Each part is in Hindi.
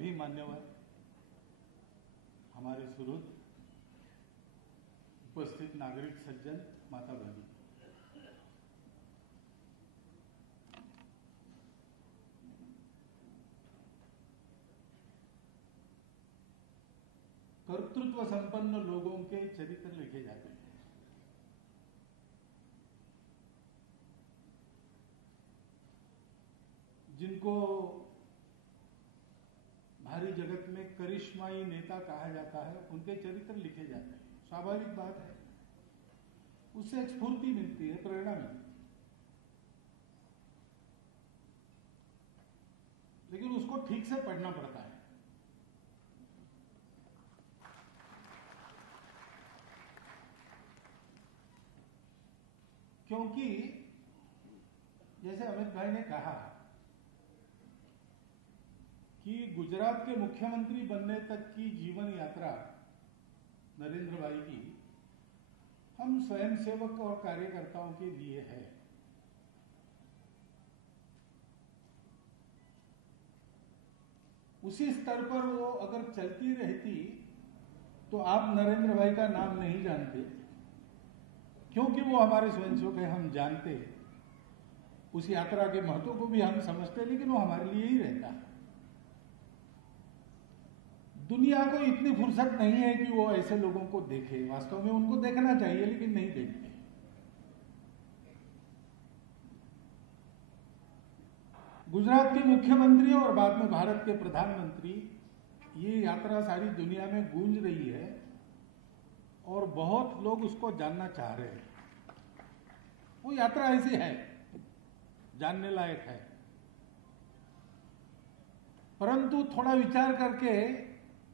सभी मान्यवर, हमारे सुहृद, उपस्थित नागरिक सज्जन, माता बहनी, कर्तृत्व संपन्न लोगों के चरित्र लिखे जाते हैं। जिनको भारी जगत में करिश्माई नेता कहा जाता है, उनके चरित्र लिखे जाते हैं। स्वाभाविक बात है, उससे एक स्फूर्ति मिलती है, प्रेरणा मिलती है, लेकिन उसको ठीक से पढ़ना पड़ता है। क्योंकि जैसे अमित भाई ने कहा कि गुजरात के मुख्यमंत्री बनने तक की जीवन यात्रा नरेंद्र भाई की हम स्वयंसेवक और कार्यकर्ताओं के लिए है। उसी स्तर पर वो अगर चलती रहती तो आप नरेंद्र भाई का नाम नहीं जानते, क्योंकि वो हमारे स्वयंसेवक है, हम जानते, उस यात्रा के महत्व को भी हम समझते, लेकिन वो हमारे लिए ही रहता है। दुनिया को इतनी फुर्सत नहीं है कि वो ऐसे लोगों को देखे। वास्तव में उनको देखना चाहिए, लेकिन नहीं देखते। गुजरात के मुख्यमंत्री और बाद में भारत के प्रधानमंत्री, ये यात्रा सारी दुनिया में गूंज रही है और बहुत लोग उसको जानना चाह रहे हैं। वो यात्रा ऐसी है, जानने लायक है, परंतु थोड़ा विचार करके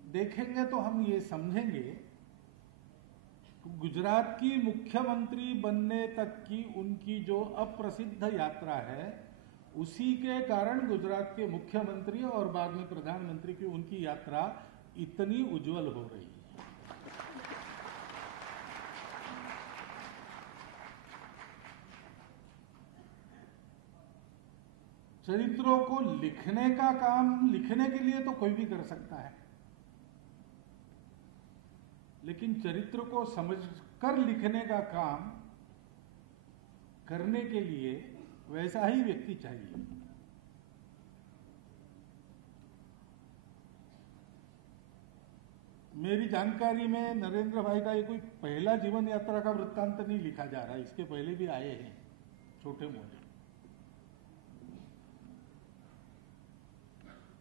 देखेंगे तो हम ये समझेंगे गुजरात की मुख्यमंत्री बनने तक की उनकी जो अप्रसिद्ध यात्रा है, उसी के कारण गुजरात के मुख्यमंत्री और बाद में प्रधानमंत्री की उनकी यात्रा इतनी उज्जवल हो रही है। चरित्रों को लिखने का काम, लिखने के लिए तो कोई भी कर सकता है, लेकिन चरित्र को समझकर लिखने का काम करने के लिए वैसा ही व्यक्ति चाहिए। मेरी जानकारी में नरेंद्र भाई का ये कोई पहला जीवन यात्रा का वृत्तांत नहीं लिखा जा रहा है, इसके पहले भी आए हैं छोटे मोटे।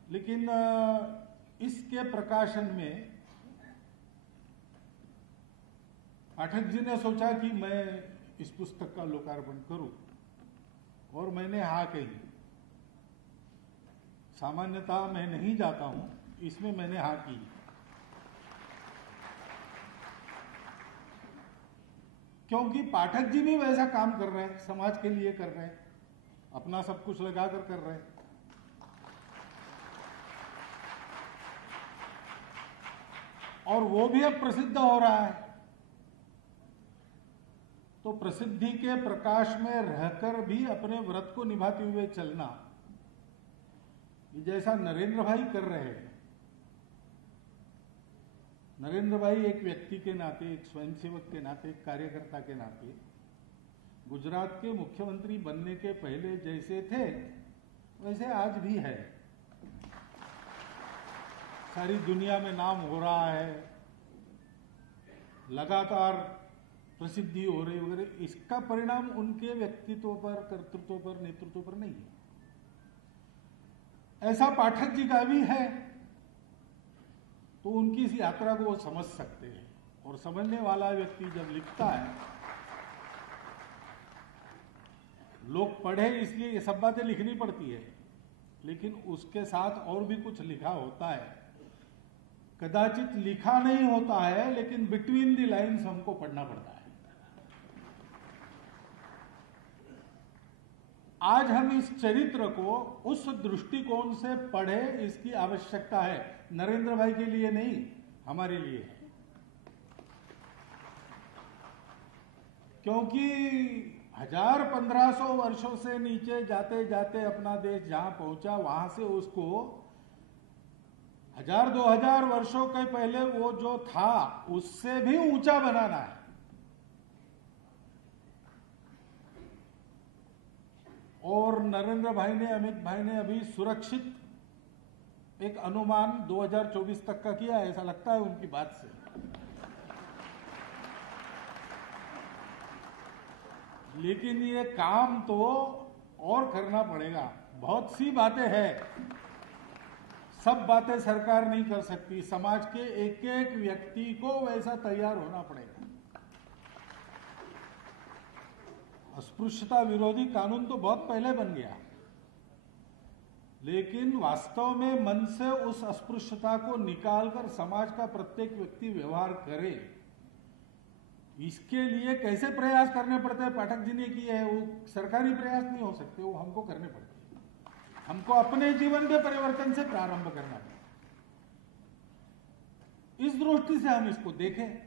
लेकिन इसके प्रकाशन में पाठक जी ने सोचा कि मैं इस पुस्तक का लोकार्पण करूं, और मैंने हाँ कही। सामान्यतः मैं नहीं जाता हूं, इसमें मैंने हाँ की, क्योंकि पाठक जी भी वैसा काम कर रहे हैं, समाज के लिए कर रहे हैं, अपना सब कुछ लगाकर कर रहे हैं। और वो भी अब प्रसिद्ध हो रहा है, तो प्रसिद्धि के प्रकाश में रहकर भी अपने व्रत को निभाते हुए चलना, जैसा नरेंद्र भाई कर रहे हैं। नरेंद्र भाई एक व्यक्ति के नाते, एक स्वयंसेवक के नाते, एक कार्यकर्ता के नाते गुजरात के मुख्यमंत्री बनने के पहले जैसे थे वैसे आज भी है। सारी दुनिया में नाम हो रहा है, लगातार प्रसिद्धि हो रही वगैरह। इसका परिणाम उनके व्यक्तित्व पर, कर्तृत्व पर, नेतृत्व पर नहीं है। ऐसा पाठक जी का भी है, तो उनकी इस यात्रा को वो समझ सकते हैं। और समझने वाला व्यक्ति जब लिखता है, लोग पढ़े इसलिए ये सब बातें लिखनी पड़ती है, लेकिन उसके साथ और भी कुछ लिखा होता है। कदाचित लिखा नहीं होता है, लेकिन बिटवीन द लाइन्स हमको पढ़ना पड़ता है। आज हम इस चरित्र को उस दृष्टिकोण से पढ़े, इसकी आवश्यकता है। नरेंद्र भाई के लिए नहीं, हमारे लिए है। क्योंकि 1000-1500 वर्षों से नीचे जाते जाते अपना देश जहां पहुंचा, वहां से उसको 1000-2000 वर्षों के पहले वो जो था उससे भी ऊंचा बनाना है। और नरेंद्र भाई ने, अमित भाई ने अभी सुरक्षित एक अनुमान 2024 तक का किया है, ऐसा लगता है उनकी बात से। लेकिन ये काम तो और करना पड़ेगा। बहुत सी बातें हैं, सब बातें सरकार नहीं कर सकती। समाज के एक एक व्यक्ति को वैसा तैयार होना पड़ेगा। अस्पृश्यता विरोधी कानून तो बहुत पहले बन गया, लेकिन वास्तव में मन से उस अस्पृश्यता को निकालकर समाज का प्रत्येक व्यक्ति व्यवहार करे, इसके लिए कैसे प्रयास करने पड़ते हैं पाठक जी ने किए हैं। वो सरकारी प्रयास नहीं हो सकते, वो हमको करने पड़ते हैं। हमको अपने जीवन के परिवर्तन से प्रारंभ करना है। इस दृष्टि से हम इसको देखें।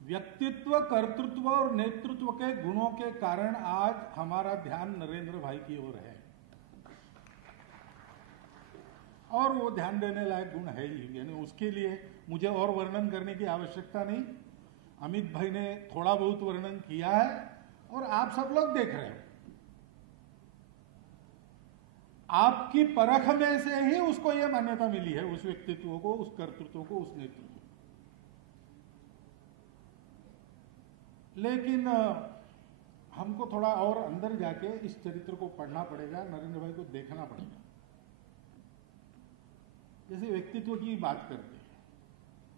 व्यक्तित्व, कर्तृत्व और नेतृत्व के गुणों के कारण आज हमारा ध्यान नरेंद्र भाई की ओर है, और वो ध्यान देने लायक गुण है ही। यानी उसके लिए मुझे और वर्णन करने की आवश्यकता नहीं। अमित भाई ने थोड़ा बहुत वर्णन किया है और आप सब लोग देख रहे हो। आपकी परख में से ही उसको यह मान्यता मिली है, उस व्यक्तित्व को, उस कर्तृत्व को, उस नेतृत्व को। लेकिन हमको थोड़ा और अंदर जाके इस चरित्र को पढ़ना पड़ेगा, नरेंद्र भाई को देखना पड़ेगा। जैसे व्यक्तित्व की बात करते हैं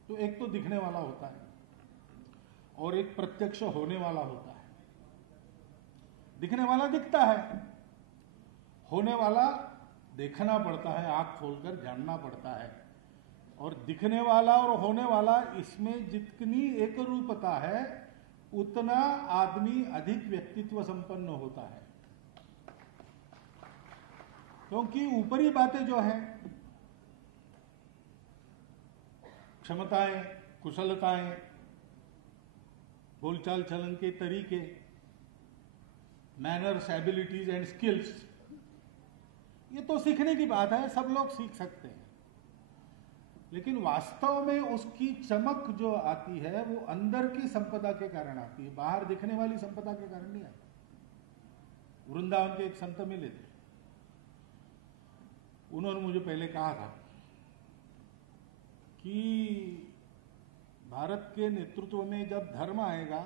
तो एक तो दिखने वाला होता है और एक प्रत्यक्ष होने वाला होता है। दिखने वाला दिखता है, होने वाला देखना पड़ता है, आंख खोलकर जानना पड़ता है। और दिखने वाला और होने वाला, इसमें जितनी एक रूपता है उतना आदमी अधिक व्यक्तित्व संपन्न होता है। क्योंकि ऊपरी बातें जो है, क्षमताएं, कुशलताएं, बोलचाल चलन के तरीके, मैनर्स, एबिलिटीज एंड स्किल्स, ये तो सीखने की बात है, सब लोग सीख सकते हैं। लेकिन वास्तव में उसकी चमक जो आती है वो अंदर की संपदा के कारण आती है, बाहर दिखने वाली संपदा के कारण नहीं आती। वृंदावन के एक संत मिले थे, उन्होंने मुझे पहले कहा था कि भारत के नेतृत्व में जब धर्म आएगा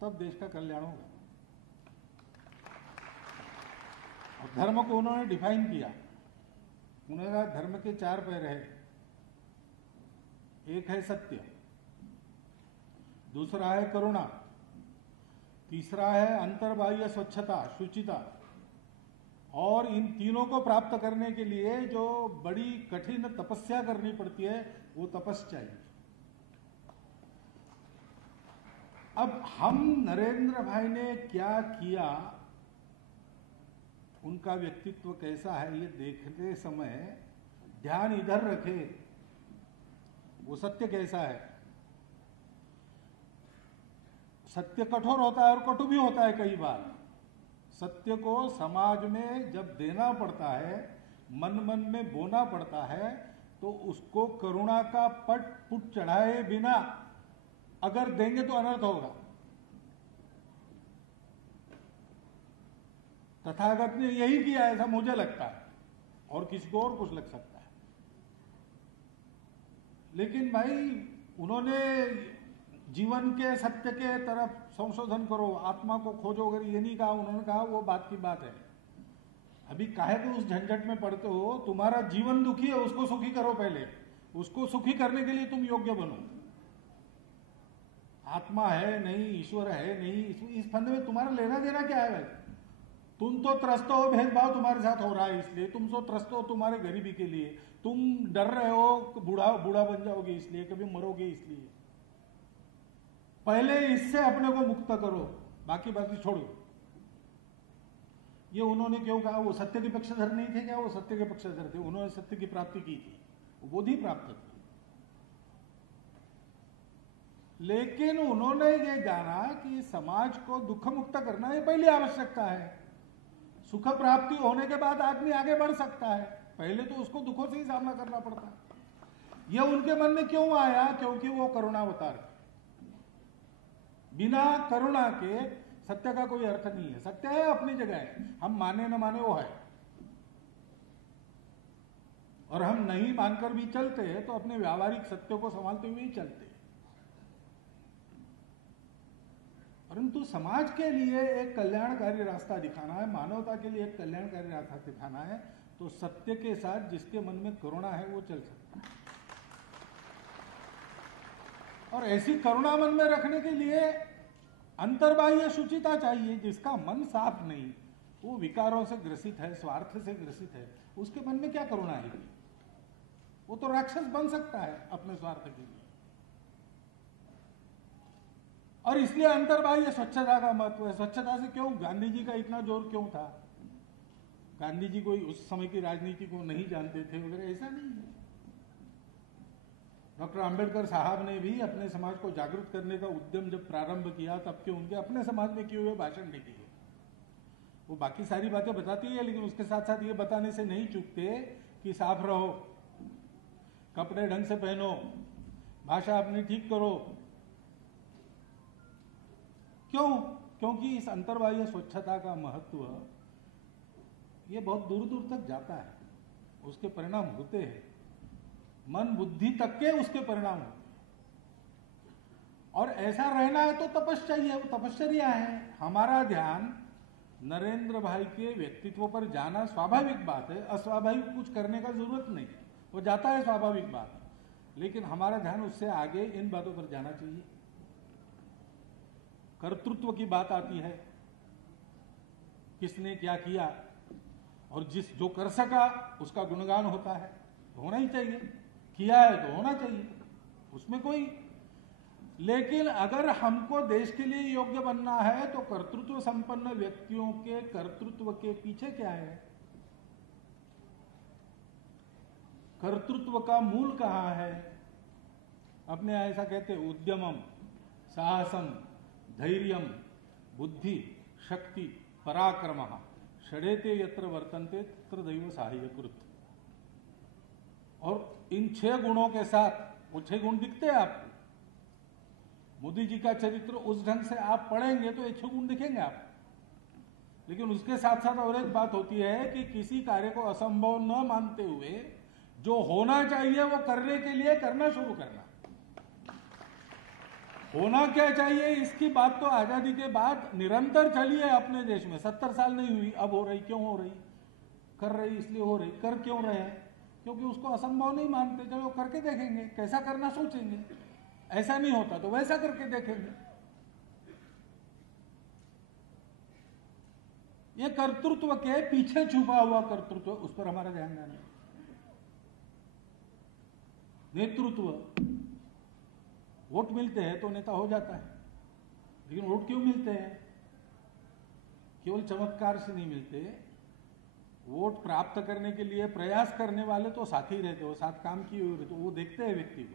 तब देश का कल्याण होगा। और धर्म को उन्होंने डिफाइन किया। उन्होंने कहा धर्म के 4 पैर है। एक है सत्य, दूसरा है करुणा, तीसरा है अंतर्बाह्य स्वच्छता, शुचिता, और इन तीनों को प्राप्त करने के लिए जो बड़ी कठिन तपस्या करनी पड़ती है वो तपस्या चाहिए। अब हम नरेंद्र भाई ने क्या किया, उनका व्यक्तित्व कैसा है, ये देखते समय ध्यान इधर रखें, वो सत्य कैसा है। सत्य कठोर होता है और कटु भी होता है कई बार। सत्य को समाज में जब देना पड़ता है, मन मन में बोना पड़ता है, तो उसको करुणा का पुट चढ़ाए बिना अगर देंगे तो अनर्थ होगा। तथागत ने यही किया, ऐसा मुझे लगता है, और किसी को और कुछ लग सकता है। लेकिन भाई उन्होंने जीवन के सत्य के तरफ संशोधन करो, आत्मा को खोजो, अगर ये नहीं कहा। उन्होंने कहा वो बात की बात है, अभी काहे को उस झंझट में पड़ते हो, तुम्हारा जीवन दुखी है, उसको सुखी करो पहले। उसको सुखी करने के लिए तुम योग्य बनो। आत्मा है नहीं, ईश्वर है नहीं, इस फंदे में तुम्हारा लेना देना क्या है भाई। तुम तो त्रस्त हो, भेदभाव तुम्हारे साथ हो रहा है इसलिए, तुम तो त्रस्त हो तुम्हारे गरीबी के लिए, तुम डर रहे हो बूढ़ा बन जाओगे इसलिए, कभी मरोगे इसलिए। पहले इससे अपने को मुक्त करो, बाकी बाकी छोड़ो। ये उन्होंने क्यों कहा? वो सत्य के पक्षधर नहीं थे क्या? वो सत्य के पक्षधर थे, उन्होंने सत्य की प्राप्ति की थी, वो बोधि प्राप्त की। लेकिन उन्होंने ये जाना कि समाज को दुख मुक्त करना ये पहली आवश्यकता है। सुख प्राप्ति होने के बाद आदमी आगे बढ़ सकता है। पहले तो उसको दुखों से ही सामना करना पड़ता है। यह उनके मन में क्यों आया? क्योंकि वो करुणावतार है। बिना करुणा के सत्य का कोई अर्थ नहीं है। सत्य है, अपनी जगह है, हम माने न माने वो है। और हम नहीं मानकर भी चलते हैं तो अपने व्यावहारिक सत्यों को संभालते हुए ही चलते हैं। परंतु समाज के लिए एक कल्याणकारी रास्ता दिखाना है, मानवता के लिए एक कल्याणकारी रास्ता दिखाना है, तो सत्य के साथ जिसके मन में करुणा है वो चल सकता है। और ऐसी करुणा मन में रखने के लिए अंतर्बाह्य शुचिता चाहिए। जिसका मन साफ नहीं, वो विकारों से ग्रसित है, स्वार्थ से ग्रसित है, उसके मन में क्या करुणा है? वो तो राक्षस बन सकता है अपने स्वार्थ के लिए। और इसलिए अंतर्बाह्य स्वच्छता का महत्व है। स्वच्छता से क्यों गांधी जी का इतना जोर क्यों था? गांधी जी कोई उस समय की राजनीति को नहीं जानते थे वगैरह, ऐसा नहीं है। डॉक्टर अंबेडकर साहब ने भी अपने समाज को जागरूक करने का उद्यम जब प्रारंभ किया, तब के उनके अपने समाज में किए हुए भाषण नहीं दिए। वो बाकी सारी बातें बताती है, लेकिन उसके साथ साथ ये बताने से नहीं चूकते कि साफ रहो, कपड़े ढंग से पहनो, भाषा अपनी ठीक करो। क्यों? क्योंकि इस अंतर्बाह्य स्वच्छता का महत्व ये बहुत दूर दूर तक जाता है, उसके परिणाम होते हैं, मन बुद्धि तक के उसके परिणाम होते हैं। और ऐसा रहना है तो तपस्या, वो तपश्चर्या है। हमारा ध्यान नरेंद्र भाई के व्यक्तित्व पर जाना स्वाभाविक बात है, अस्वाभाविक कुछ करने का जरूरत नहीं, वो जाता है स्वाभाविक बात है। लेकिन हमारा ध्यान उससे आगे इन बातों पर जाना चाहिए। कर्तृत्व की बात आती है, किसने क्या किया, और जो कर सका उसका गुणगान होता है, होना ही चाहिए। किया है तो होना चाहिए, उसमें कोई। लेकिन अगर हमको देश के लिए योग्य बनना है तो कर्तृत्व संपन्न व्यक्तियों के कर्तृत्व के पीछे क्या है? कर्तृत्व का मूल कहां है? अपने ऐसा कहते उद्यमम, साहसम, धैर्यम, बुद्धि, शक्ति, पराक्रम, षडेते यत्र वर्तन्ते तत्र दैव सहायकृत। और इन 6 गुणों के साथ, वो 6 गुण दिखते हैं आपको। मोदी जी का चरित्र उस ढंग से आप पढ़ेंगे तो ये 6 गुण दिखेंगे आपको। लेकिन उसके साथ साथ और एक बात होती है कि किसी कार्य को असंभव न मानते हुए जो होना चाहिए वो करने के लिए करना शुरू करना। होना क्या चाहिए इसकी बात तो आजादी के बाद निरंतर चली है अपने देश में। 70 साल नहीं हुई, अब हो रही। क्यों हो रही? कर रही इसलिए हो रही। कर क्यों रहे हैं? क्योंकि उसको असंभव नहीं मानते। चलो करके देखेंगे, कैसा करना सोचेंगे, ऐसा नहीं होता तो वैसा करके देखेंगे। ये कर्तृत्व के पीछे छुपा हुआ कर्तृत्व, उस पर हमारा ध्यान देना है। नेतृत्व, वोट मिलते हैं तो नेता हो जाता है, लेकिन वोट क्यों मिलते हैं? केवल चमत्कार से नहीं मिलते। वोट प्राप्त करने के लिए प्रयास करने वाले तो साथी रहते, वो साथ काम किए हुए रहते, वो देखते हैं व्यक्ति को।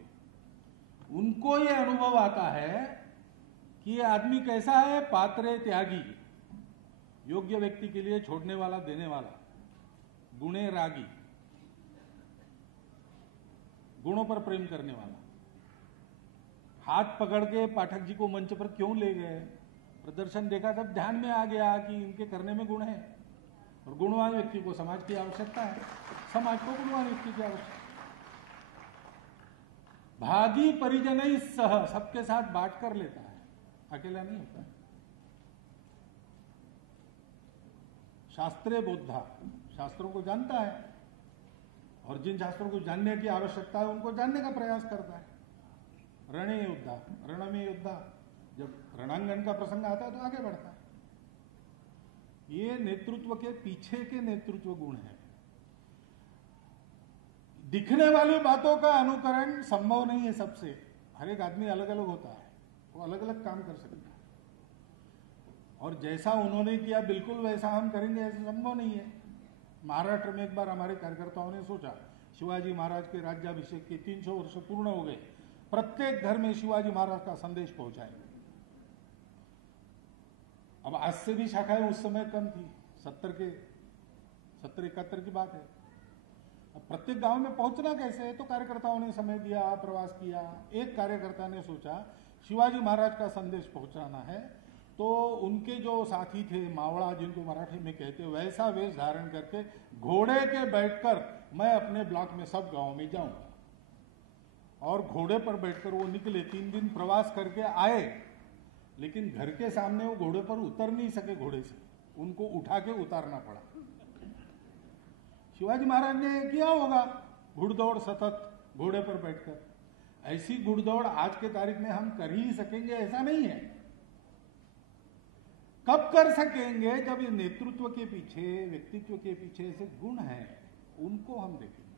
उनको ये अनुभव आता है कि ये आदमी कैसा है, पात्रे त्यागी, योग्य व्यक्ति के लिए छोड़ने वाला, देने वाला, गुणे रागी, गुणों पर प्रेम करने वाला। हाथ पकड़ के पाठक जी को मंच पर क्यों ले गए? प्रदर्शन देखा तब ध्यान में आ गया कि इनके करने में गुण है, और गुणवान व्यक्ति को समाज की आवश्यकता है, समाज को गुणवान व्यक्ति की आवश्यकता। भागी परिजन ही सह, सबके साथ बांट कर लेता है, अकेला नहीं होता। शास्त्रे बोधा, शास्त्रों को जानता है, और जिन शास्त्रों को जानने की आवश्यकता है उनको जानने का प्रयास करता है। रणे योद्धा, रण में योद्धा, जब रणांगन का प्रसंग आता है तो आगे बढ़ता है। ये नेतृत्व के पीछे के नेतृत्व गुण है। दिखने वाली बातों का अनुकरण संभव नहीं है सबसे। हर एक आदमी अलग अलग होता है, वो अलग अलग काम कर सकता है, और जैसा उन्होंने किया बिल्कुल वैसा हम करेंगे ऐसा संभव नहीं है। महाराष्ट्र में एक बार हमारे कार्यकर्ताओं ने सोचा, शिवाजी महाराज के राज्याभिषेक के 300 वर्ष पूर्ण हो गए, प्रत्येक घर में शिवाजी महाराज का संदेश पहुंचाएंगे। अब आज से भी शाखाएं उस समय कम थी, 70-71 की बात है। अब प्रत्येक गांव में पहुंचना कैसे है, तो कार्यकर्ताओं ने समय दिया, प्रवास किया। एक कार्यकर्ता ने सोचा शिवाजी महाराज का संदेश पहुंचाना है, तो उनके जो साथी थे मावड़ा, जिनको मराठी में कहते, वैसा वेश धारण करके घोड़े के बैठकर मैं अपने ब्लॉक में सब गांव में जाऊंगा। और घोड़े पर बैठकर वो निकले, 3 दिन प्रवास करके आए, लेकिन घर के सामने वो घोड़े पर उतर नहीं सके, घोड़े से उनको उठा के उतारना पड़ा। शिवाजी महाराज ने किया होगा घुड़दौड़ सतत घोड़े पर बैठकर। ऐसी घुड़दौड़ आज के तारीख में हम कर ही सकेंगे ऐसा नहीं है। कब कर सकेंगे, जब ये नेतृत्व के पीछे, व्यक्तित्व के पीछे ऐसे गुण हैं, उनको हम देखेंगे।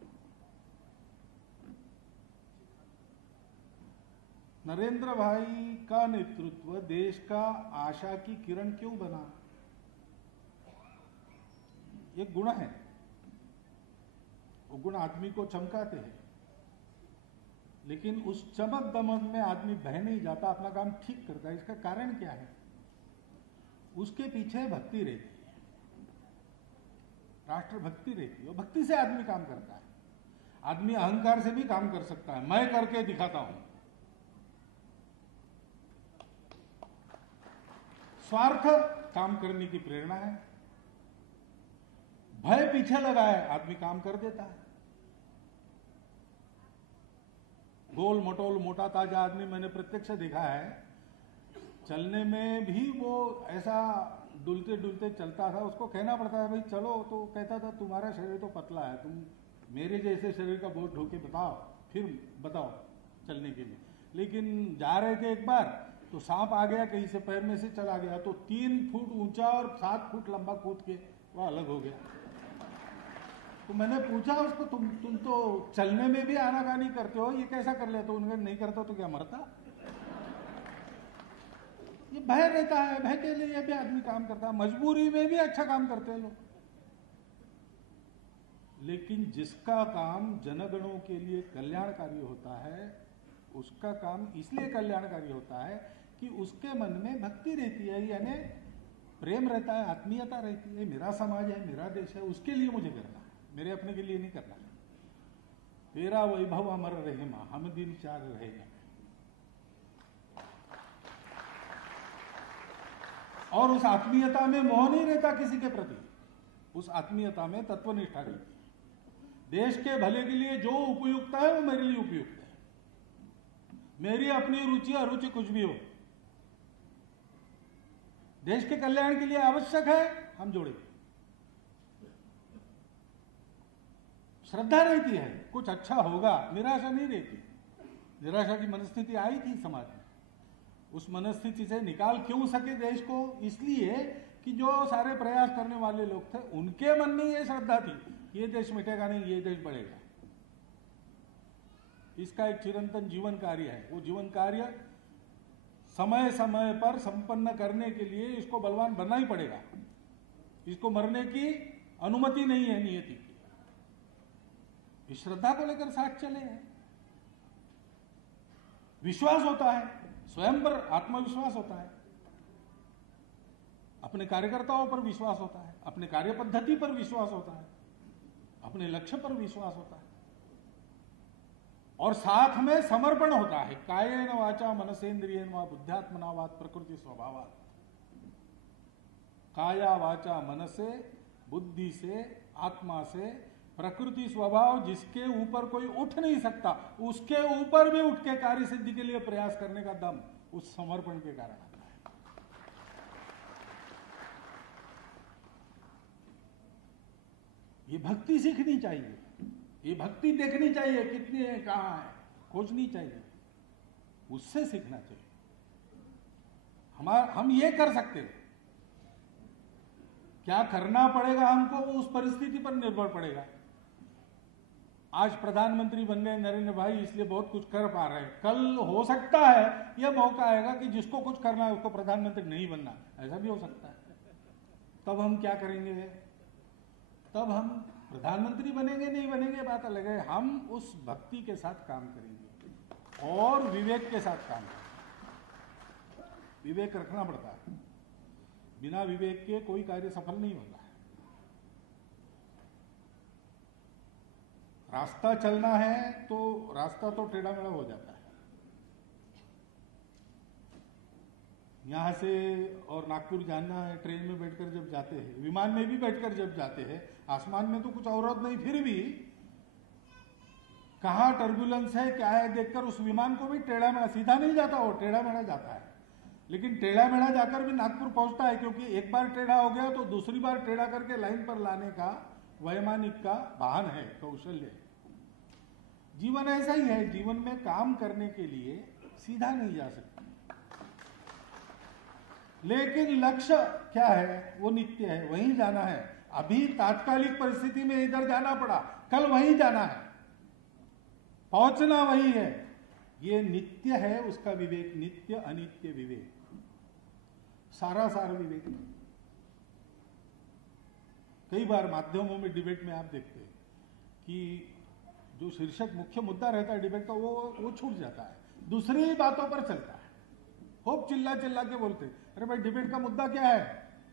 नरेंद्र भाई का नेतृत्व देश का आशा की किरण क्यों बना? ये गुण है, वो गुण आदमी को चमकाते हैं, लेकिन उस चमक दमक में आदमी बह नहीं जाता, अपना काम ठीक करता है। इसका कारण क्या है? उसके पीछे भक्ति रहती है, राष्ट्र भक्ति रहती है, और भक्ति से आदमी काम करता है। आदमी अहंकार से भी काम कर सकता है, मैं करके दिखाता हूं। स्वार्थ काम करने की प्रेरणा है, भय पीछे लगा है, आदमी काम कर देता है। गोल मटोल मोटा ताजा आदमी मैंने प्रत्यक्ष देखा है, चलने में भी वो ऐसा डुलते डुलते चलता था, उसको कहना पड़ता है भाई चलो, तो कहता था तुम्हारा शरीर तो पतला है, तुम मेरे जैसे शरीर का बोझ ढो के बताओ, फिर बताओ चलने के लिए। लेकिन जा रहे थे एक बार, तो सांप आ गया कहीं से, पैर में से चला गया, तो 3 फुट ऊंचा और 7 फुट लंबा कूद के वो अलग हो गया। तो मैंने पूछा उसको, तुम तो चलने में भी आनाकानी करते हो, ये कैसा कर लिया? तो उन्होंने नहीं करता तो क्या मरता? ये भय रहता है, भय के लिए भी आदमी काम करता है, मजबूरी में भी अच्छा काम करते हैं लोग। लेकिन जिसका काम जनगणों के लिए कल्याणकारी होता है, उसका काम इसलिए कल्याणकारी होता है कि उसके मन में भक्ति रहती है, यानी प्रेम रहता है, आत्मीयता रहती है। मेरा समाज है, मेरा देश है, उसके लिए मुझे करना है, मेरे अपने के लिए नहीं करना। तेरा वैभव अमर रहे मां, हम दिन 4 रहेगा। और उस आत्मीयता में मोह नहीं रहता किसी के प्रति, उस आत्मीयता में तत्वनिष्ठा रहती है। देश के भले के लिए जो उपयुक्त है वो मेरे लिए उपयुक्त है, मेरी अपनी रुचि अरुचि कुछ भी हो, देश के कल्याण के लिए आवश्यक है, हम जोड़ेंगे। श्रद्धा रहती है, कुछ अच्छा होगा, निराशा नहीं रहती। निराशा की मनस्थिति आई थी समाज में, उस मनस्थिति से निकाल क्यों सके देश को? इसलिए कि जो सारे प्रयास करने वाले लोग थे, उनके मन में ये श्रद्धा थी, ये देश मिटेगा नहीं, ये देश बढ़ेगा। इसका एक चिरंतन जीवन कार्य है। वो जीवन कार्य समय समय पर संपन्न करने के लिए इसको बलवान बनना ही पड़ेगा। इसको मरने की अनुमति नहीं है नियति की। इस श्रद्धा को लेकर साथ चले हैं। विश्वास होता है, स्वयं पर आत्मविश्वास होता है, अपने कार्यकर्ताओं पर विश्वास होता है, अपने कार्य पद्धति पर विश्वास होता है, अपने लक्ष्य पर विश्वास होता है, और साथ में समर्पण होता है। कायेन वाचा मनसेन्द्रियेण वा बुद्ध्यात्मना वा प्रकृति स्वभावात्। काया वाचा मन से, बुद्धि से, आत्मा से, प्रकृति स्वभाव जिसके ऊपर कोई उठ नहीं सकता, उसके ऊपर भी उठ के कार्य सिद्धि के लिए प्रयास करने का दम उस समर्पण के कारण आता है। ये भक्ति सीखनी चाहिए, ये भक्ति देखनी चाहिए, कितनी है, कहां है, खोजनी चाहिए, उससे सीखना चाहिए। हम ये कर सकते हैं, क्या करना पड़ेगा हमको वो उस परिस्थिति पर निर्भर पड़ेगा। आज प्रधानमंत्री बन गए नरेंद्र भाई, इसलिए बहुत कुछ कर पा रहे हैं। कल हो सकता है यह मौका आएगा कि जिसको कुछ करना है उसको प्रधानमंत्री नहीं बनना, ऐसा भी हो सकता है। तब हम क्या करेंगे? तब हम प्रधानमंत्री बनेंगे नहीं बनेंगे बात अलग है, हम उस भक्ति के साथ काम करेंगे और विवेक के साथ काम करेंगे। विवेक रखना पड़ता है, बिना विवेक के कोई कार्य सफल नहीं होता है। रास्ता चलना है तो रास्ता तो टेढ़ा मेढ़ा हो जाता है। यहाँ से और नागपुर जाना है, ट्रेन में बैठकर जब जाते हैं, विमान में भी बैठकर जब जाते हैं, आसमान में तो कुछ अवरोध नहीं, फिर भी कहाँ टर्बुलेंस है क्या है देखकर उस विमान को भी टेढ़ा मेढ़ा, सीधा नहीं जाता, वो टेढ़ा मेढ़ा जाता है। लेकिन टेढ़ा मेढ़ा जाकर भी नागपुर पहुंचता है, क्योंकि एक बार टेढ़ा हो गया तो दूसरी बार टेढ़ा करके लाइन पर लाने का वैमानिक का वाहन है, कौशल्य है। जीवन ऐसा ही है, जीवन में काम करने के लिए सीधा नहीं जा सकता, लेकिन लक्ष्य क्या है, वो नित्य है, वहीं जाना है। अभी तात्कालिक परिस्थिति में इधर जाना पड़ा, कल वहीं जाना है, पहुंचना वही है। ये नित्य है, उसका विवेक, नित्य अनित्य विवेक, सारा सार विवेक। कई बार माध्यमों में डिबेट में आप देखते हैं कि जो शीर्षक मुख्य मुद्दा रहता है डिबेट का वो छूट जाता है, दूसरी बातों पर चलता है। खूब चिल्ला चिल्ला के बोलते, अरे भाई डिबेट का मुद्दा क्या है,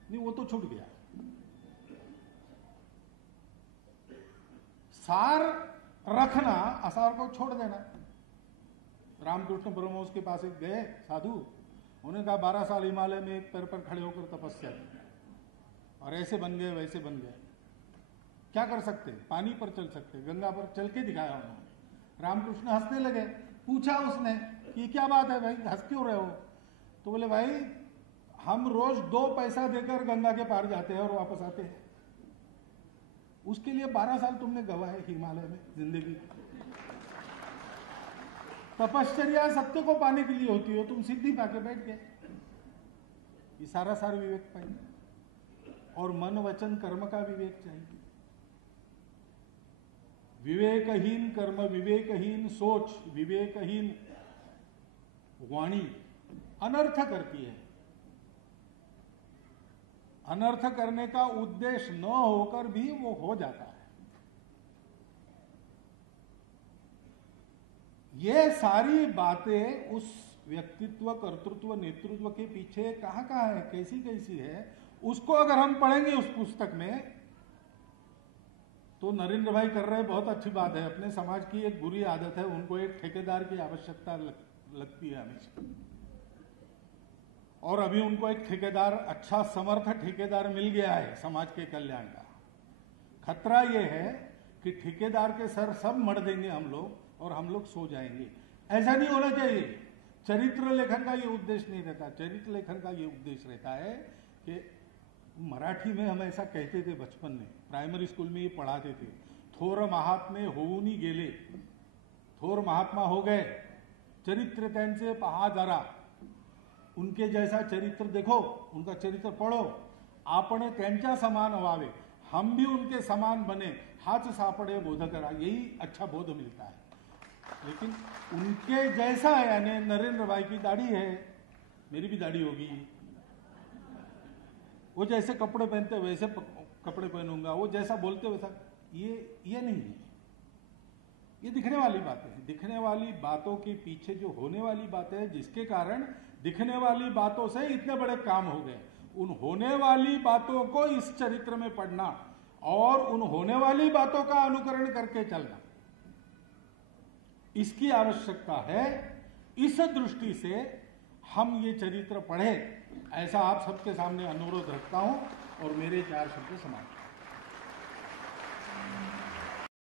नहीं वो तो छूट गया। सार रखना, असार को छोड़ देना। रामकृष्ण परमहंस के पास एक गए साधु, उन्होंने कहा 12 साल हिमालय में एक पैर पर खड़े होकर तपस्या की और ऐसे बन गए वैसे बन गए, क्या कर सकते, पानी पर चल सकते, गंगा पर चल के दिखाया उन्होंने। रामकृष्ण हंसने लगे, पूछा उसने कि क्या बात है भाई, हंस क्यों रहे हो? तो बोले भाई हम रोज 2 पैसा देकर गंगा के पार जाते हैं और वापस आते हैं, उसके लिए 12 साल तुमने गवाए हिमालय में जिंदगी। तपश्चर्या सत्य को पाने के लिए होती हो, तुम सिद्धि पाके बैठ गए। ये सारा सार विवेक पाइए, और मन वचन कर्म का विवेक चाहिए। विवेकहीन कर्म, विवेकहीन सोच, विवेकहीन वाणी अनर्थ करती है। अनर्थ करने का उद्देश्य न होकर भी वो हो जाता है। ये सारी बातें उस व्यक्तित्व, कर्तृत्व, नेतृत्व के पीछे कहां कहां है, कैसी कैसी है, उसको अगर हम पढ़ेंगे उस पुस्तक में तो नरेंद्र भाई कर रहे बहुत अच्छी बात है। अपने समाज की एक बुरी आदत है, उनको एक ठेकेदार की आवश्यकता लगती है हमेशा, और अभी उनको एक ठेकेदार, अच्छा समर्थ ठेकेदार मिल गया है समाज के कल्याण का। खतरा यह है कि ठेकेदार के सर सब मर देंगे हम लोग और हम लोग सो जाएंगे। ऐसा नहीं होना चाहिए। चरित्र लेखन का ये उद्देश्य नहीं रहता। चरित्र लेखन का ये उद्देश्य रहता है कि मराठी में हम ऐसा कहते थे बचपन में, प्राइमरी स्कूल में ये पढ़ाते थे, थोर महात्मे होऊनी गेले, थोर महात्मा हो गए, चरित्र त्यांचे पहा जरा, उनके जैसा चरित्र देखो, उनका चरित्र पढ़ो, आपण त्यांच्या समान व्हावे, हम भी उनके समान बने, हाच सापडे बोध करा, यही अच्छा बोध मिलता है। लेकिन उनके जैसा है, यानी नरेंद्र भाई की दाढ़ी है, मेरी भी दाढ़ी होगी, वो जैसे कपड़े पहनते वैसे कपड़े पहनूंगा, वो जैसा बोलते वैसा, ये नहीं है। ये दिखने वाली बातें हैं। दिखने वाली बातों के पीछे जो होने वाली बातें हैं, जिसके कारण दिखने वाली बातों से इतने बड़े काम हो गए, उन होने वाली बातों को इस चरित्र में पढ़ना और उन होने वाली बातों का अनुकरण करके चलना, इसकी आवश्यकता है। इस दृष्टि से हम ये चरित्र पढ़े, ऐसा आप सबके सामने अनुरोध रखता हूं और मेरे 4 शब्द समाप्त।